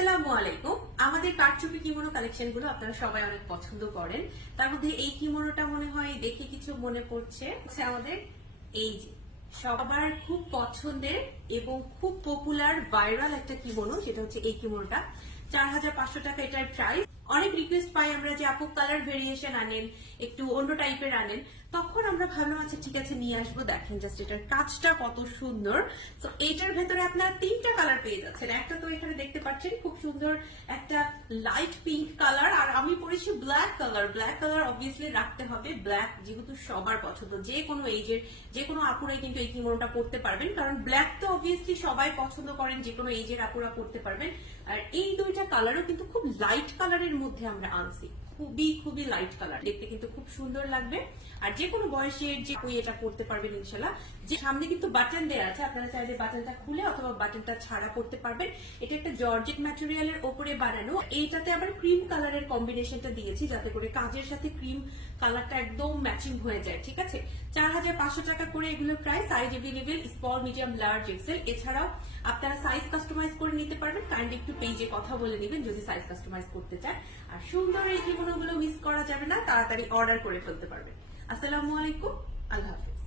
আমাদের কারচুপি কিমোনো কালেকশনগুলো আপনারা সবাই অনেক পছন্দ করেন। তার মধ্যে এই কিমোনোটা মনে হয় দেখে কিছু মনে পড়ছে আমাদের এই যে, সবার খুব পছন্দের এবং খুব পপুলার ভাইরাল একটা কিমোনো, সেটা হচ্ছে এই কিমোনোটা। চার হাজার পাঁচশো টাকা এটার প্রাইস অনেক রিকোয়েস্ট পাই আমরা যে, আপু কালার ভেরিয়েশন আনেন, একটু অন্য টাইপের আনেন। তখন আমরা ভাবলাম আচ্ছা ঠিক আছে, নিয়ে আসব। দেখেন জাস্ট এটার কাজটা কত সুন্দর। তো এইটার ভেতরে আপনারা তিনটা কালার পেয়ে যাচ্ছেন। একটা তো এখানে দেখতে পাচ্ছেন, খুব সুন্দর একটা লাইট পিঙ্ক কালার আর আমি পরেছি black colour black colour obviously রাখতে হবে। ব্ল্যাক যেহেতু সবার পছন্দ। যে কোনো এজের যে কোনো আপুরাই কিন্তু এই কিমোনোটা পড়তে পারবেন, কারণ ব্ল্যাক তো অবভিয়াসলি সবাই পছন্দ করেন, যে কোনো এজের আপুরা পড়তে পারবেন। আর এই দুইটা কালারও কিন্তু খুব লাইট কালারের মধ্যে আমরা আনছি খুবই খুবই লাইট কালার দেখতে কিন্তু খুব সুন্দর লাগবে। আর যে কোনো বয়সের যে কেউ এটা পড়তে পারবেন ইনশাল্লাহ যে সামনে কিন্তু বাটন দেওয়া আছে, আপনারা চাইলে বাটনটা খুলে অথবা বাটনটা ছাড়া করতে পারবেন। এটা একটা জর্জেট ম্যাটেরিয়ালের ওপরে বানানো। এইটাতে আবার ক্রিম কালারের কম্বিনেশনটা দিয়েছি, যাতে করে কাজের সাথে ক্রিম কালারটা একদম ম্যাচিং হয়ে যায়, ঠিক আছে? চার হাজার পাঁচশো টাকা করে এগুলো প্রায় size available small medium large XL এছাড়াও আপনারা সাইজ কাস্টমাইজ করে নিতে পারবেন। কাইন্ডলি একটু পেজে কথা বলে নেবেন, যদি সাইজ কাস্টমাইজ করতে চান। আর সুন্দর এই জীবনগুলো মিস করা যাবে না তাড়াতাড়ি অর্ডার করে ফেলতে পারবেন আসসালামু আলাইকুম আল্লাহ হাফিজ।